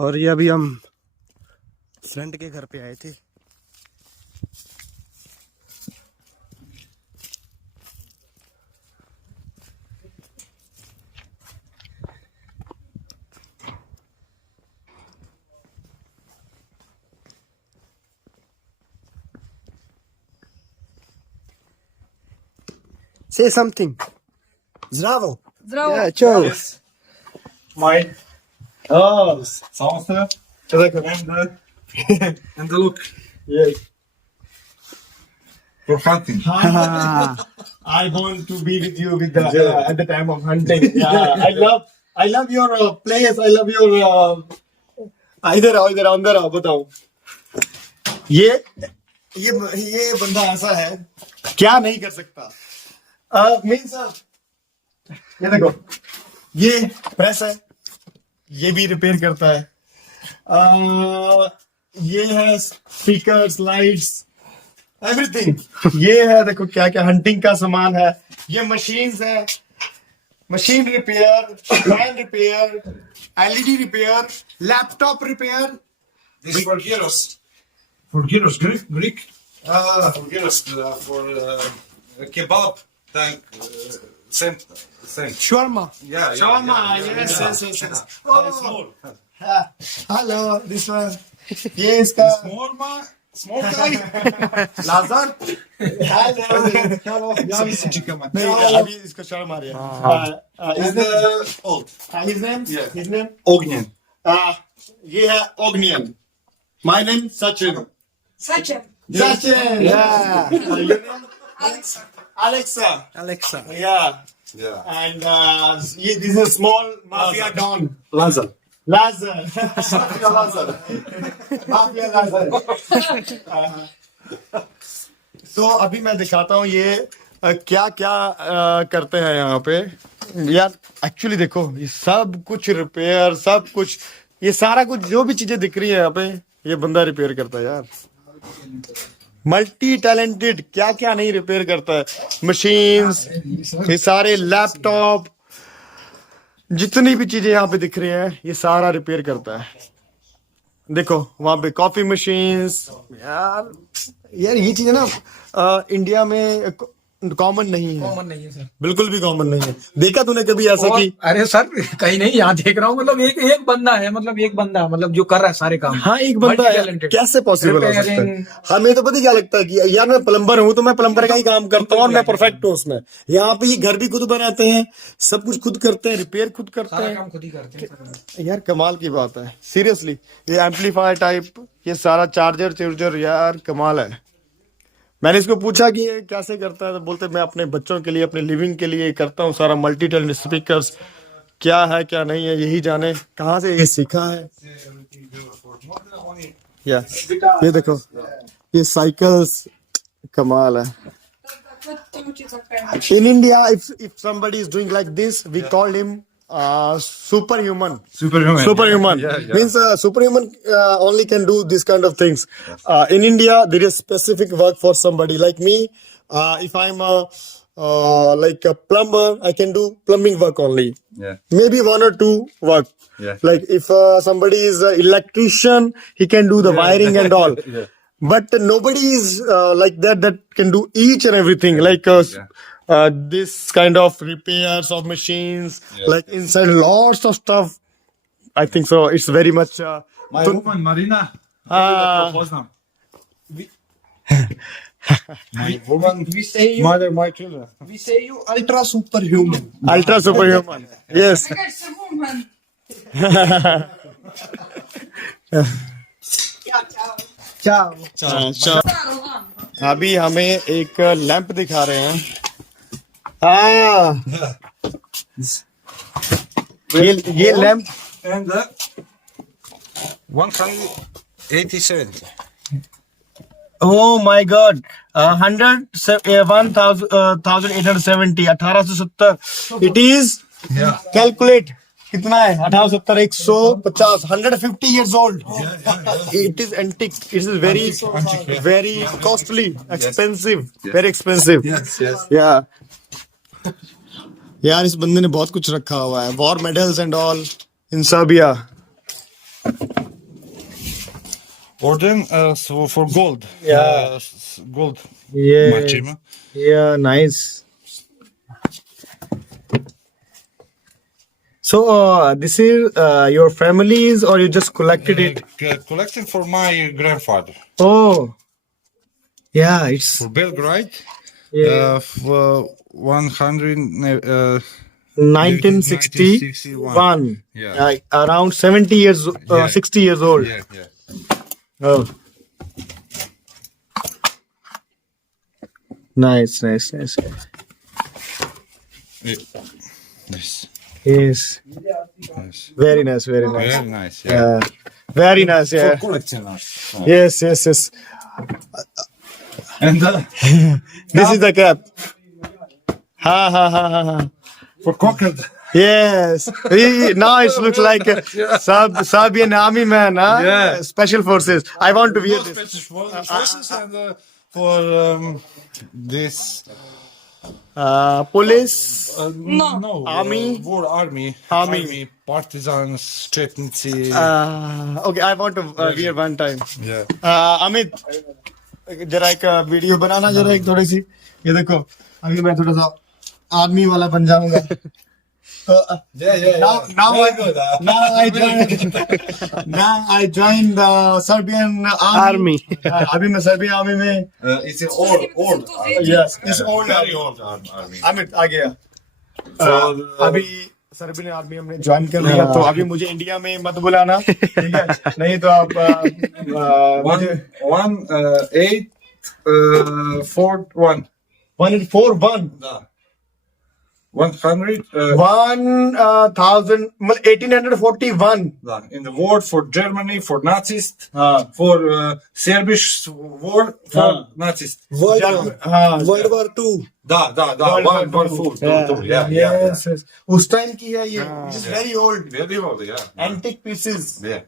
और ये अभी हम फ्रेंड के घर पे आए थे। Say something. Zdravo. Zdravo. Yeah, ciao. Mine. Oh, Salsa. And the look. yes. For hunting. I want to be with you with the at the time of hunting. Yeah, I love your place. I love your. इधर आओ अंदर आओ बताओ। ये बंदा ऐसा है क्या नहीं कर सकता। मीन्स ये देखो ये प्रेस है, ये भी रिपेयर करता है। ये है स्पीकर्स, लाइट्स, एवरीथिंग। ये है देखो क्या क्या हंटिंग का सामान है। ये मशीन्स है, machine repair, fan repair, LED repair, laptop repair. This for gyros. For gyros, Greek. For gyros, for kebab. Tank. Same. Shawarma. Yeah. Shawarma, yeah. yes. Small. Hello, this one. ये इसका Small guy. लाजर। Hello. नहीं अभी इसको शर्म आ रही है। And old. His name? Yeah. His name? Ognian. ये है Ognian. My name Sachin. Sachin. Sachin. Yeah. Your name? Alexa. Alexa. Yeah. Yeah. And this is a small mafia don. Lazar. Lazar. Mafia Lazar. Mafia Lazar. So अभी मैं दिखाता हूँ ये क्या क्या करते हैं यहाँ पे। यार एक्चुअली देखो ये सब कुछ रिपेयर, सब कुछ, ये सारा कुछ जो भी चीजें दिख रही है यहाँ पे ये बंदा रिपेयर करता है यार। मल्टी टैलेंटेड, क्या क्या नहीं रिपेयर करता है। मशीन्स, ये सारे लैपटॉप, जितनी भी चीजें यहाँ पे दिख रही हैं ये सारा रिपेयर करता है। देखो वहां पे कॉफी मशीन्स। यार ये चीजें ना इंडिया में कॉमन नहीं है। कॉमन नहीं है सर, बिल्कुल भी कॉमन नहीं है। देखा तूने कभी ऐसा और, कि अरे सर कहीं नहीं, यहाँ देख रहा हूँ। मतलब एक बंदा है, मतलब जो कर रहा है सारे काम। हाँ एक बंदा है, Multi-talented. कैसे पॉसिबल हो सकता है? Repairing. हमें तो पता क्या लगता है कि यार मैं प्लम्बर हूँ तो मैं प्लम्बर का ही काम करता हूँ और मैं परफेक्ट हूँ उसमें। यहाँ पे ये घर भी खुद बनाते हैं, सब कुछ खुद करते हैं, रिपेयर खुद करते सारा हैं। काम खुद ही करते हैं सर। यार कमाल की बात है सीरियसली। ये एम्पलीफायर टाइप, ये सारा चार्जर यार कमाल है। मैंने इसको पूछा कि ये कैसे करता है तो बोलते मैं अपने बच्चों के लिए, अपने लिविंग के लिए करता हूँ सारा। मल्टी टैलेंट स्पीकर्स क्या है क्या नहीं है यही जाने, कहाँ से ये सीखा है। या ये देखो ये साइकिल्स कमाल है। In India, if somebody is doing like this, we call him superhuman. Superhuman. Yeah. Means superhuman only can do this kind of things. In India, there is specific work for somebody like me. If I'm like a plumber, I can do plumbing work only. Yeah. Maybe one or two work. Yeah. Like if somebody is an electrician, he can do the wiring and all. Yeah. But nobody is like that can do each and everything. Like this kind of repairs of machines, like inside lots of stuff. I think so. It's very much. My woman, Marina. Poznam. My woman, We say you, mother, my children. we say you ultra superhuman. Ultra superhuman. Yes. I got some woman. Ciao. अच्छा अभी हमें एक lamp दिखा रहे हैं। हाँ ये lamp And 187. Oh my God, 1870, 1870. It is calculate कितना है? 1870, 150, 150 years old. It is antique. It is very costly, expensive, very expensive. Yes. Yeah. यार इस बंदे ने बहुत कुछ रखा हुआ है, war medals and all in Serbia. Orden for gold. Yeah. Gold. Yeah. Mačima. Yeah, nice. So, this is your family's, or you just collected it? Collection for my grandfather. Oh, yeah, it's For Belgrade. yeah. For 100. 1961. Yeah. Around 70 years, Yeah. 60 years old. Yeah, yeah. Oh, nice. Yes. Yes, Yes. very nice, very nice. Very nice. Yeah. Very nice. Yeah. For collectioners. Yes. And This is the cap. Ha. for cocked. Yes. Now it looks like a Serbian army man, huh? Yeah. Special forces. I want to wear No this. special forces and for this. Police. No. Army? War army. Army. Partisans, Chetnici. Okay, I want to wear one time. Yeah. Amit जरा एक video बनाना जरा एक थोड़ी सी ये देखो अभी मैं थोड़ा सा आर्मी वाला बन जाऊंगा तो now I joined the Serbian army. अभी मैं सर्बियन आर्मी में It's an old. yes it's old Very old army. Amit आ गया अभी सर्बियन आर्मी हमने ज्वाइन कर लिया तो अभी मुझे इंडिया में मत बुलाना ठीक है नहीं तो आप मुझे 1841. 141 100 1000 1841 in the war for Germany, for Nazis, for Serbian war, for Nazis. World War II World War II. yes उस टाइम की है ये which is very old Very old, yeah. antique pieces Yeah.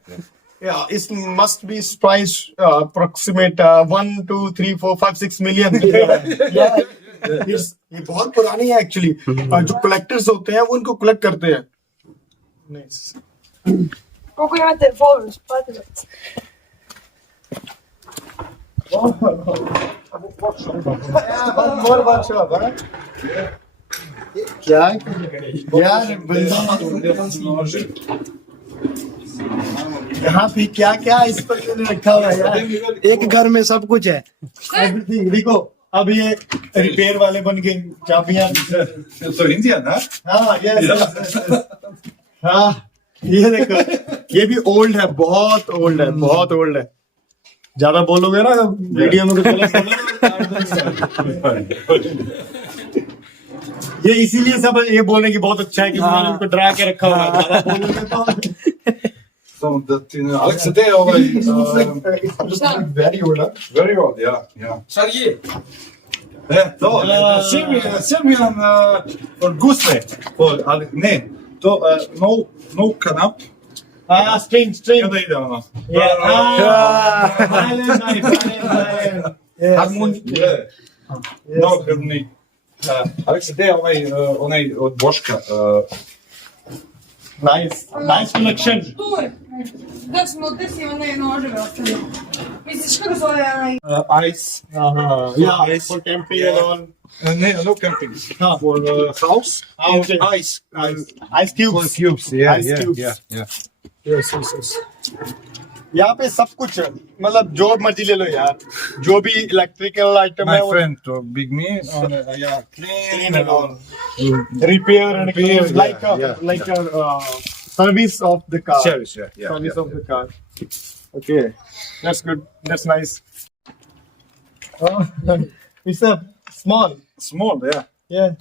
yeah it must be price approximate 1 2 3 4 5 6 million yeah ये बहुत पुरानी है actually जो collectors होते हैं वो इनको कलेक्ट करते हैं nice Koliko imate followers? Pratite. more workshop huh? क्या यार बंदा यहाँ पे क्या क्या इस पर रखा हुआ है यार एक घर में सब कुछ है एवरीथिंग देखो अब ये रिपेयर वाले बन गए चाबियां So Indian, huh? हाँ यस हाँ ये देखो ये भी ओल्ड है बहुत ओल्ड है ज्यादा बोलोगे ना वीडियो में कुछ गलत बोलोगे ये इसीलिए सब ये बोलने की बहुत अच्छा है कि मैंने उनको डरा के रखा हुआ है ज्यादा बोलोगे तो Some that in Alexa Day very old very old, yeah. Sir ये Yeah, Serbian for Gusle, for ne, to no kanap. string Kada ide ono? harmonic No krvni. Alexa Day onaj od Boška. nice collection Tu je. Da smo desimo ne noževe ostavili. Misliš kako zove onaj? Ice. yeah for camping and all No camping. For house. okay. Ice. ice cubes Ice cubes. Yeah. yes यहाँ पे सब कुछ है मतलब जो मर्जी ले लो यार जो भी इलेक्ट्रिकल आइटम My है वो friend to Big Me, clean and all. repair and Repair, like a service of the car Service, yeah. service of the car okay that's good that's nice it's a small Small, yeah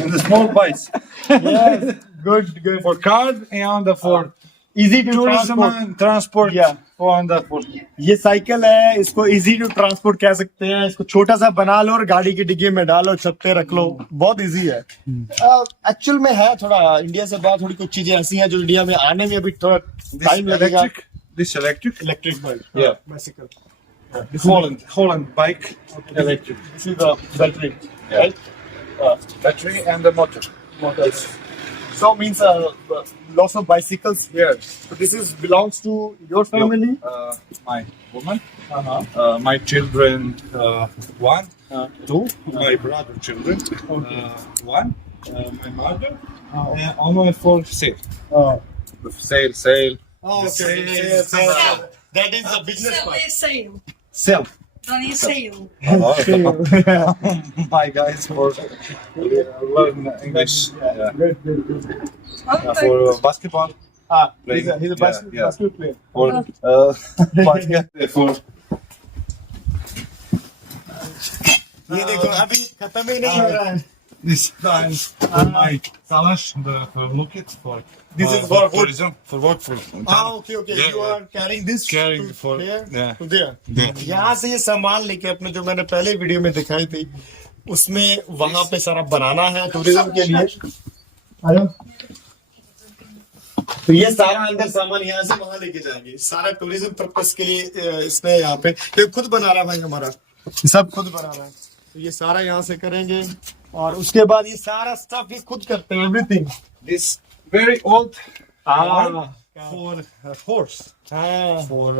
And the small bites. yes good For card and for easy to tourism transport and transport. Yeah. And for ये cycle है इसको easy to transport कह सकते हैं इसको छोटा सा बना लो और गाड़ी की डिग्गी में डालो छत पे रख लो बहुत इजी है एक्चुअल में है थोड़ा इंडिया से बाहर थोड़ी कुछ चीजें ऐसी हैं जो इंडिया में आने में अभी थोड़ा टाइम लगेगा this electric. Electric bike Yeah. Bicycle Holland bike. Electric. This is the battery right Battery and the motor. So means lots of bicycles here. So this is belongs to your family. My woman, Uh-huh. my children, one, two, my brother children, one, my mother, and only for sale. Oh. Sale. Oh, okay. That is the business Sell part. is sale. Sell. Dan is sale. My guys for learn English. Yeah. Good. For basketball. He's a Yeah, basketball player. For for ये देखो अभी खत्म ही नहीं हो रहा है. this time for my salash, for look it for This is for wood. tourism, for work for Okay. Yeah, You are carrying this Carrying to for- here yeah. to there. यहाँ से ये सामान लेके अपने जो मैंने पहले वीडियो में दिखाई थी उसमें वहां पे सारा बनाना है टूरिज्म के लिए. हेलो. तो ये सारा अंदर सामान यहाँ से वहां लेके जाएंगे. सारा टूरिज्म पर्पस के लिए इसने यहाँ पे ये खुद बना रहा है भाई हमारा. सब खुद बना रहा है. तो ये सारा यहाँ से करेंगे और उसके बाद ये सारा स्टफ ये खुद करते हैं everything. this very old Ah. for horse हाँ. for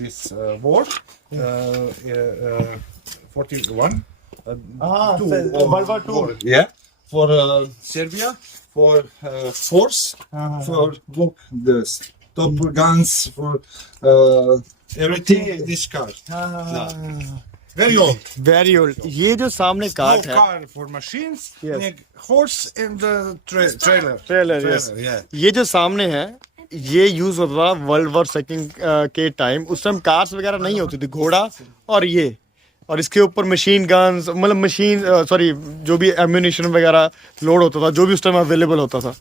this war 41 two, World War II. war, yeah for Serbia for force for look this top guns for everything this car very old very old. ये जो सामने no cart है car for machines Yes. and horse and trailer trailer. yeah ये जो सामने है ये use होता था वर्ल्ड वॉर सेकंड के टाइम. उस टाइम कार्स वगैरह नहीं होती थी. घोड़ा और ये और इसके ऊपर मशीन गन्स मतलब मशीन सॉरी जो भी एम्यूनिशन वगैरह लोड होता था जो भी उस टाइम अवेलेबल होता था.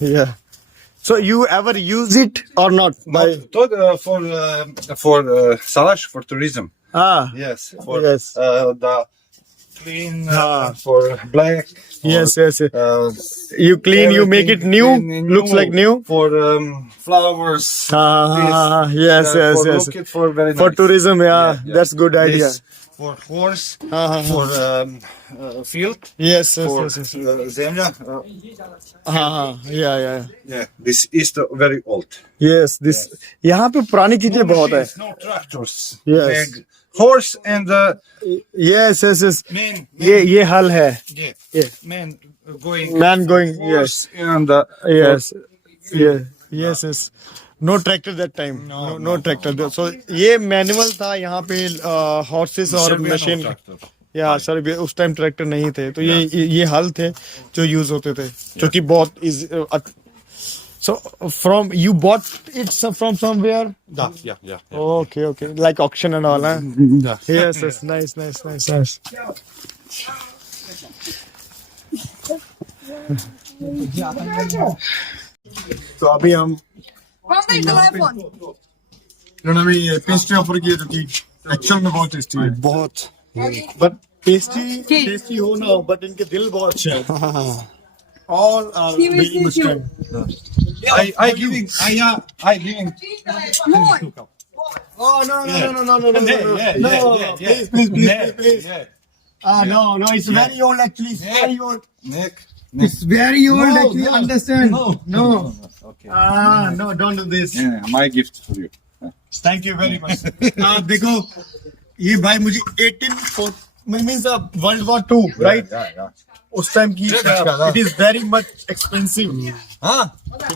Yeah. So you ever use it or not? By for Salash for tourism. Yes. For Yes. the clean Ah. for black. for, yes. Uh, You clean, you make it everything new. clean, Looks like new. For flowers. Yes. Look it for very For nice. tourism, yeah, that's good idea. This for horse. Uh-huh. For field. Yes. For zemlja. Yeah. Yeah. This is the very old. Yes, this. यहाँ पे पुरानी चीजें बहुत है. Machines, no tractors. Yes. Big horse and Yes. man. ये हल है. Yeah. Yeah. Man going. Man going. Horse Yes. and Yes. No tractor that time. No tractor. So ये मैनुअल था यहाँ पे हॉर्सेस और Serbian मशीन. tractor. या sir उस टाइम ट्रैक्टर नहीं थे तो ये हल थे जो यूज होते थे जो कि बहुत so from you bought it's from somewhere. Yeah. Okay like auction and all. Yes nice. तो अभी हम Wat is telefoon? इन्होंने ये पेस्ट्री ऑफर की जो कि एक्चुअल में बहुत टेस्टी है. बहुत. बट टेस्टी हो ना हो बट इनके दिल बहुत अच्छे हैं. All are Give me very tissue. Muslim. I giving. Mooi. Oh no! Yeah. Please. Yeah. No, it's very old actually. It's very old. Nick. It's very old No, actually. no. Understand? No. Okay. No, don't do this. Yeah, my gift for you. Thank you very much. देखो ये भाई मुझे 18 means World War II, right? Yeah. उस time की it is very much expensive. हाँ.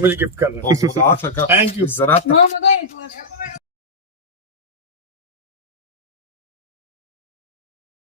मुझे gift कर रहा है. Thank Thank you. Zarata. Mama, daj mi telefon.